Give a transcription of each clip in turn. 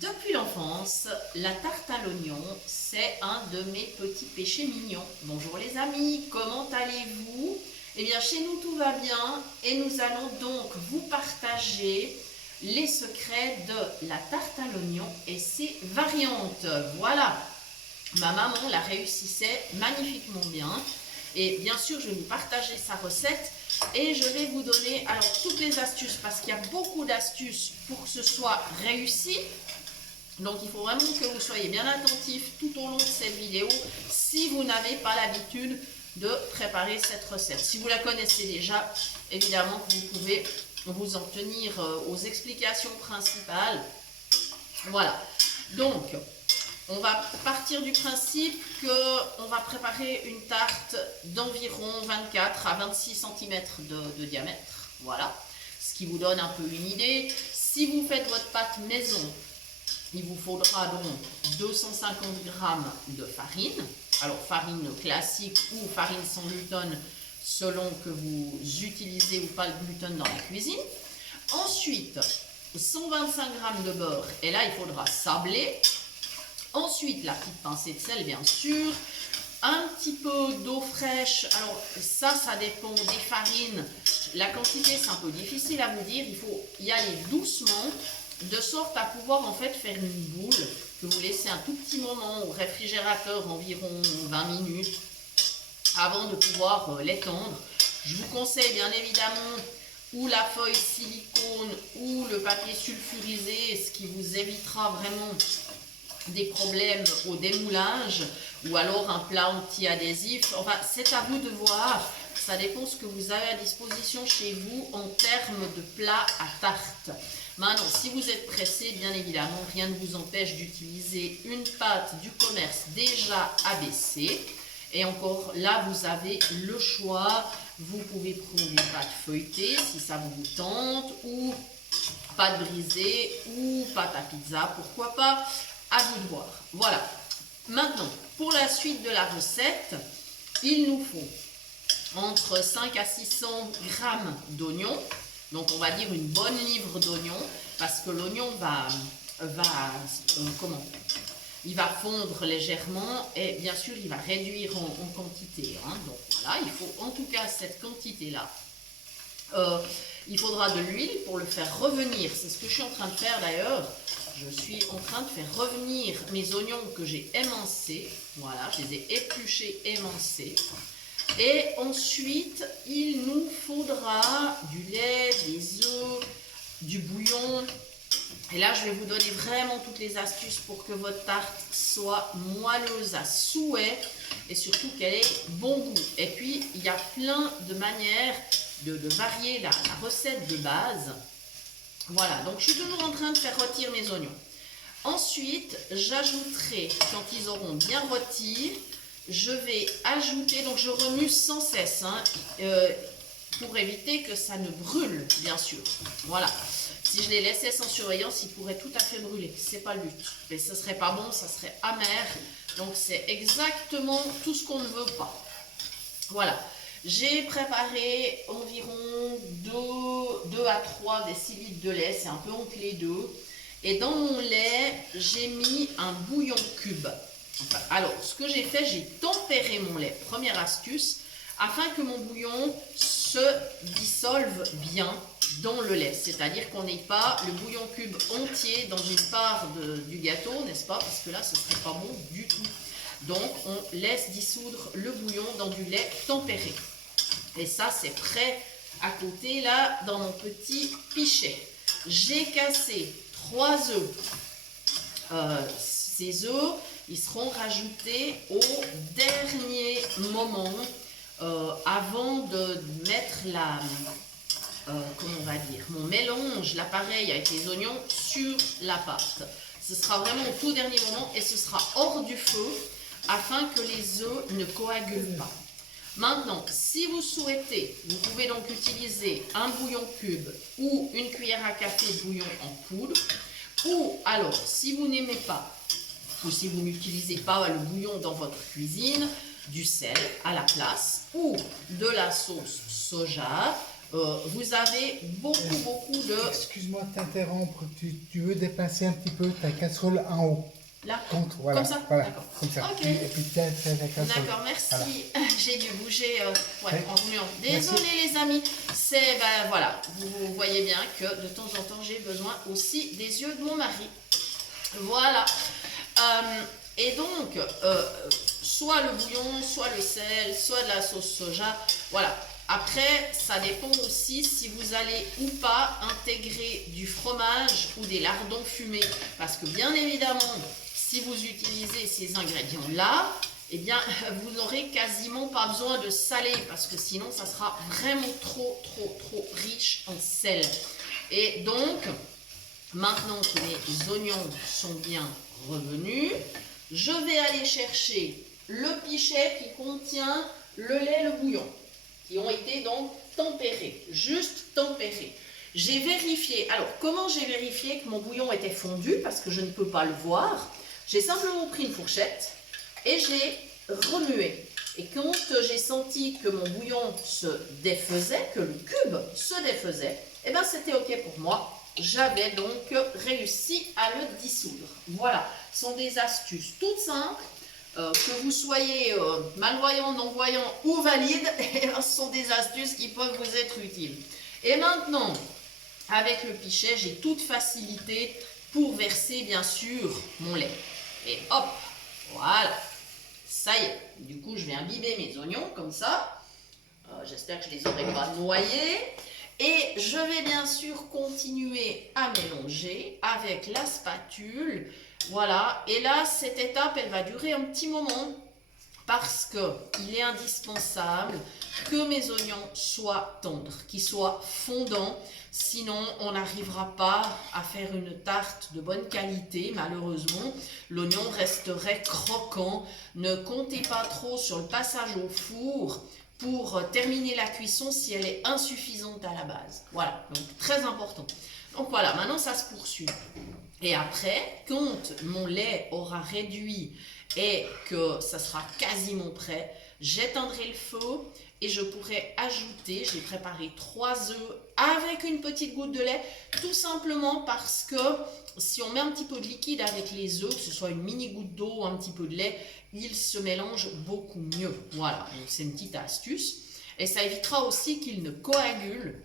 Depuis l'enfance, la tarte à l'oignon, c'est un de mes petits péchés mignons. Bonjour les amis, comment allez-vous? Eh bien, chez nous tout va bien et nous allons donc vous partager les secrets de la tarte à l'oignon et ses variantes. Voilà, ma maman la réussissait magnifiquement bien. Et bien sûr, je vais vous partager sa recette et je vais vous donner alors toutes les astuces parce qu'il y a beaucoup d'astuces pour que ce soit réussi. Donc il faut vraiment que vous soyez bien attentifs tout au long de cette vidéo si vous n'avez pas l'habitude de préparer cette recette. Si vous la connaissez déjà, évidemment que vous pouvez vous en tenir aux explications principales. Voilà, donc on va partir du principe qu'on va préparer une tarte d'environ 24 à 26 cm de diamètre. Voilà, ce qui vous donne un peu une idée. Si vous faites votre pâte maison, il vous faudra donc 250 g de farine. Alors farine classique ou farine sans gluten selon que vous utilisez ou pas le gluten dans la cuisine. Ensuite, 125 g de beurre et là il faudra sabler. Ensuite, la petite pincée de sel bien sûr. Un petit peu d'eau fraîche, alors ça dépend des farines. La quantité c'est un peu difficile à vous dire, il faut y aller doucement de sorte à pouvoir en fait faire une boule que vous laissez un tout petit moment au réfrigérateur, environ 20 minutes avant de pouvoir l'étendre. Je vous conseille bien évidemment ou la feuille silicone ou le papier sulfurisé, ce qui vous évitera vraiment des problèmes au démoulage, ou alors un plat anti-adhésif. Enfin, c'est à vous de voir, ça dépend ce que vous avez à disposition chez vous en termes de plat à tarte. Maintenant, si vous êtes pressé, bien évidemment, rien ne vous empêche d'utiliser une pâte du commerce déjà abaissée. Et encore, là, vous avez le choix. Vous pouvez prendre une pâte feuilletée, si ça vous tente, ou pâte brisée, ou pâte à pizza, pourquoi pas, à vous de voir. Voilà. Maintenant, pour la suite de la recette, il nous faut entre 5 à 600 g d'oignons. Donc on va dire une bonne livre d'oignons parce que l'oignon il va fondre légèrement et bien sûr il va réduire en quantité. Donc voilà, il faut en tout cas cette quantité-là. Il faudra de l'huile pour le faire revenir. C'est ce que je suis en train de faire d'ailleurs. Je suis en train de faire revenir mes oignons que j'ai émincés. Voilà, je les ai épluchés, émincés. Et ensuite, il nous faudra du lait, des œufs, du bouillon. Et là, je vais vous donner vraiment toutes les astuces pour que votre tarte soit moelleuse à souhait et surtout qu'elle ait bon goût. Et puis, il y a plein de manières de varier la recette de base. Voilà, donc je suis toujours en train de faire rôtir mes oignons. Ensuite, j'ajouterai, quand ils auront bien rôti, je vais ajouter, donc je remue sans cesse, pour éviter que ça ne brûle, bien sûr. Voilà. Si je les laissais sans surveillance, ils pourraient tout à fait brûler. C'est pas le but. Mais ce serait pas bon, ça serait amer. Donc c'est exactement tout ce qu'on ne veut pas. Voilà. J'ai préparé environ 2 à 3 décilitres de lait. C'est un peu entre les deux. Et dans mon lait, j'ai mis un bouillon cube. Enfin, alors, ce que j'ai fait, j'ai tempéré mon lait. Première astuce, afin que mon bouillon se dissolve bien dans le lait. C'est-à-dire qu'on n'ait pas le bouillon cube entier dans une part du gâteau, n'est-ce pas? Parce que là, ce ne serait pas bon du tout. Donc, on laisse dissoudre le bouillon dans du lait tempéré. Et ça, c'est prêt à côté, là, dans mon petit pichet. J'ai cassé 3 œufs. Ces œufs, ils seront rajoutés au dernier moment avant de mettre comment on va dire, mon mélange, l'appareil avec les oignons sur la pâte. Ce sera vraiment au tout dernier moment et ce sera hors du feu afin que les œufs ne coagulent pas. Maintenant, si vous souhaitez, vous pouvez donc utiliser un bouillon cube ou une cuillère à café de bouillon en poudre. Ou alors, si vous n'aimez pas, ou si vous n'utilisez pas le bouillon dans votre cuisine, du sel à la place ou de la sauce soja. Vous avez beaucoup de... Excuse-moi de t'interrompre, tu veux déplacer un petit peu ta casserole en haut. Là, Contre, voilà, comme ça. voilà, D'accord. comme ça. Ok. Et puis tiens, ta casserole. D'accord, merci. Voilà. J'ai dû bouger ouais, Oui. en remuant. Désolée les amis. C'est, ben voilà, vous voyez bien que de temps en temps j'ai besoin aussi des yeux de mon mari. Voilà. Et donc, soit le bouillon, soit le sel, soit de la sauce soja. Voilà. Après, ça dépend aussi si vous allez ou pas intégrer du fromage ou des lardons fumés. Parce que bien évidemment, si vous utilisez ces ingrédients-là, eh bien, vous n'aurez quasiment pas besoin de saler parce que sinon, ça sera vraiment trop riche en sel. Et donc, maintenant que les oignons sont bien revenus, je vais aller chercher le pichet qui contient le lait, le bouillon, qui ont été donc tempérés, juste tempérés. J'ai vérifié, alors comment j'ai vérifié que mon bouillon était fondu, parce que je ne peux pas le voir. J'ai simplement pris une fourchette et j'ai remué. Et quand j'ai senti que mon bouillon se défaisait, que le cube se défaisait, eh bien c'était ok pour moi. J'avais donc réussi à le dissoudre. Voilà, ce sont des astuces toutes simples. Que vous soyez malvoyant, non-voyant ou valide, ce sont des astuces qui peuvent vous être utiles. Et maintenant, avec le pichet, j'ai toute facilité pour verser bien sûr mon lait. Et hop, voilà, ça y est. Du coup, je vais imbiber mes oignons comme ça. J'espère que je ne les aurai pas noyés. Et je vais bien sûr continuer à mélanger avec la spatule. Voilà, et là, cette étape, elle va durer un petit moment parce qu'il est indispensable que mes oignons soient tendres, qu'ils soient fondants. Sinon, on n'arrivera pas à faire une tarte de bonne qualité, malheureusement. L'oignon resterait croquant. Ne comptez pas trop sur le passage au four pour terminer la cuisson si elle est insuffisante à la base. Voilà, donc très important. Donc voilà, maintenant ça se poursuit. Et après, quand mon lait aura réduit et que ça sera quasiment prêt, j'éteindrai le feu et je pourrai ajouter, j'ai préparé 3 œufs avec une petite goutte de lait, tout simplement parce que si on met un petit peu de liquide avec les œufs, que ce soit une mini goutte d'eau ou un petit peu de lait, ils se mélangent beaucoup mieux. Voilà, donc c'est une petite astuce. Et ça évitera aussi qu'ils ne coagulent.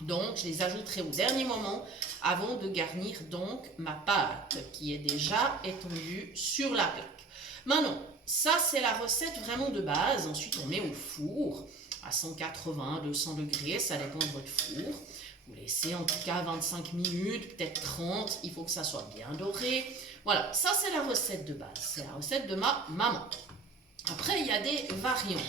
Donc, je les ajouterai au dernier moment avant de garnir donc ma pâte qui est déjà étendue sur la plaque. Maintenant, ça c'est la recette vraiment de base. Ensuite, on met au four à 180, 200 degrés, ça dépend de votre four. Vous laissez en tout cas 25 minutes, peut-être 30, il faut que ça soit bien doré. Voilà, ça c'est la recette de base, c'est la recette de ma maman. Après, il y a des variantes.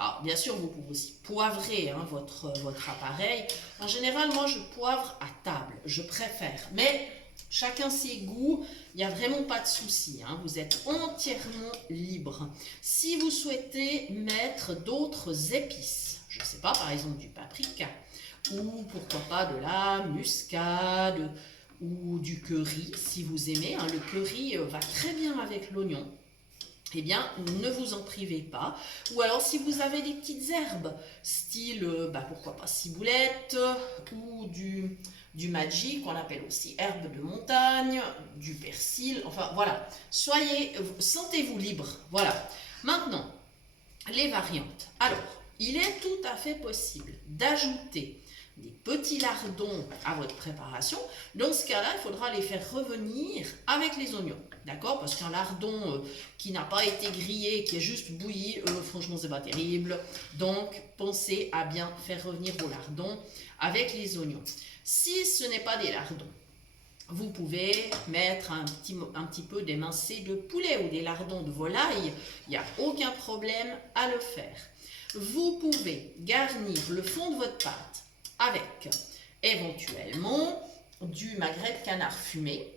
Alors, bien sûr, vous pouvez aussi poivrer votre appareil. En général, moi, je poivre à table. Je préfère. Mais chacun ses goûts. Il n'y a vraiment pas de souci. Vous êtes entièrement libre. Si vous souhaitez mettre d'autres épices, je ne sais pas, par exemple du paprika, ou pourquoi pas de la muscade, ou du curry, si vous aimez. Le curry va très bien avec l'oignon. Eh bien, ne vous en privez pas. Ou alors, si vous avez des petites herbes, style, pourquoi pas ciboulette, ou du maggi, qu'on appelle aussi herbe de montagne, du persil, enfin voilà. Sentez-vous libre, voilà. Maintenant, les variantes. Alors, il est tout à fait possible d'ajouter des petits lardons à votre préparation. Dans ce cas-là, il faudra les faire revenir avec les oignons. D'accord? Parce qu'un lardon qui n'a pas été grillé, qui est juste bouilli, franchement, c'est pas terrible. Donc, pensez à bien faire revenir vos lardons avec les oignons. Si ce n'est pas des lardons, vous pouvez mettre un petit peu d'émincé de poulet ou des lardons de volaille. Il n'y a aucun problème à le faire. Vous pouvez garnir le fond de votre pâte avec éventuellement du magret de canard fumé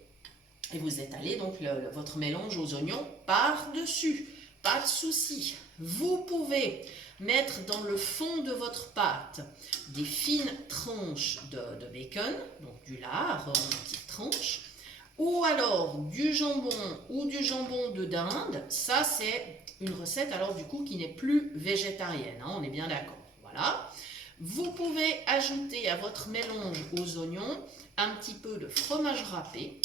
et vous étalez donc votre mélange aux oignons par-dessus, pas de souci. Vous pouvez mettre dans le fond de votre pâte des fines tranches de bacon, donc du lard en petites tranches, ou alors du jambon ou du jambon de dinde. Ça c'est une recette alors du coup qui n'est plus végétarienne, on est bien d'accord, voilà. Vous pouvez ajouter à votre mélange aux oignons un petit peu de fromage râpé.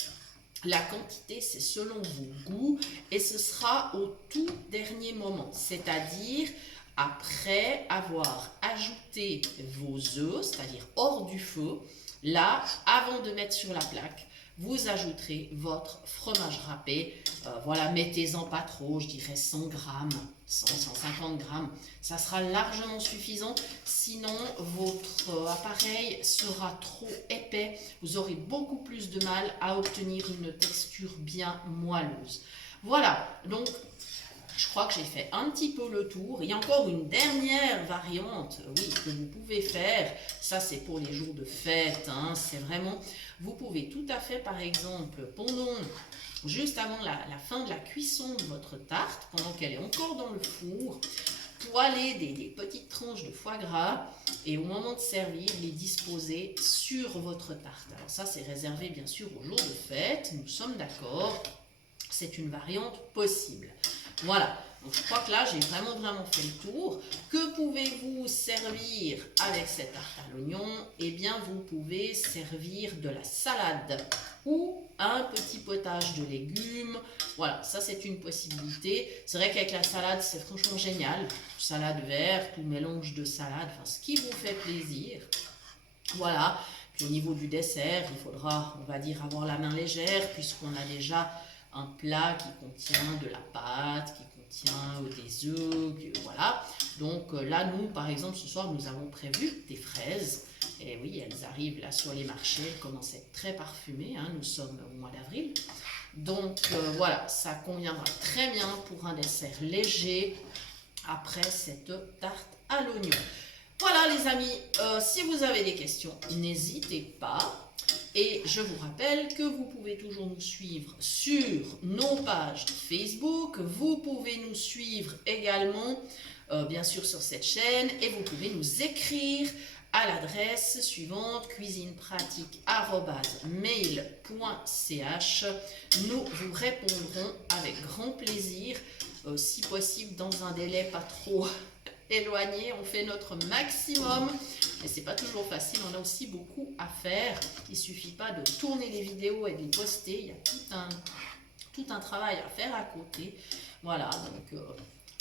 La quantité, c'est selon vos goûts et ce sera au tout dernier moment, c'est-à-dire après avoir ajouté vos œufs, c'est-à-dire hors du feu. Là, avant de mettre sur la plaque, vous ajouterez votre fromage râpé. Voilà, mettez-en pas trop, je dirais 100 grammes, 100, 150 grammes. Ça sera largement suffisant, sinon votre appareil sera trop épais. Vous aurez beaucoup plus de mal à obtenir une texture bien moelleuse. Voilà, donc je crois que j'ai fait un petit peu le tour. Il y a encore une dernière variante, oui, que vous pouvez faire. Ça, c'est pour les jours de fête. Hein. C'est vraiment, vous pouvez tout à fait, par exemple, juste avant la fin de la cuisson de votre tarte, pendant qu'elle est encore dans le four, poêler des petites tranches de foie gras et au moment de servir, les disposer sur votre tarte. Alors ça, c'est réservé bien sûr aux jours de fête. Nous sommes d'accord. C'est une variante possible. Voilà, donc je crois que là j'ai vraiment fait le tour. Que pouvez-vous servir avec cette tarte à l'oignon? Eh bien vous pouvez servir de la salade ou un petit potage de légumes. Voilà, ça c'est une possibilité. C'est vrai qu'avec la salade c'est franchement génial. Salade verte ou mélange de salade, enfin ce qui vous fait plaisir. Voilà, puis au niveau du dessert, il faudra, on va dire, avoir la main légère puisqu'on a déjà un plat qui contient de la pâte, qui contient des œufs, voilà. Donc là, nous, par exemple, ce soir, nous avons prévu des fraises. Et oui, elles arrivent là sur les marchés, elles commencent à être très parfumées, hein, nous sommes au mois d'avril. Donc voilà, ça conviendra très bien pour un dessert léger après cette tarte à l'oignon. Voilà les amis, si vous avez des questions, n'hésitez pas. Et je vous rappelle que vous pouvez toujours nous suivre sur nos pages Facebook. Vous pouvez nous suivre également, bien sûr, sur cette chaîne. Et vous pouvez nous écrire à l'adresse suivante, cuisinepratique@mail.ch. Nous vous répondrons avec grand plaisir, si possible dans un délai pas trop éloigné. On fait notre maximum et c'est pas toujours facile, on a aussi beaucoup à faire. Il suffit pas de tourner les vidéos et de les poster, il y a tout un travail à faire à côté. Voilà, donc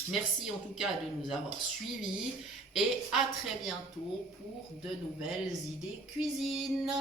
merci en tout cas de nous avoir suivis et à très bientôt pour de nouvelles idées cuisine.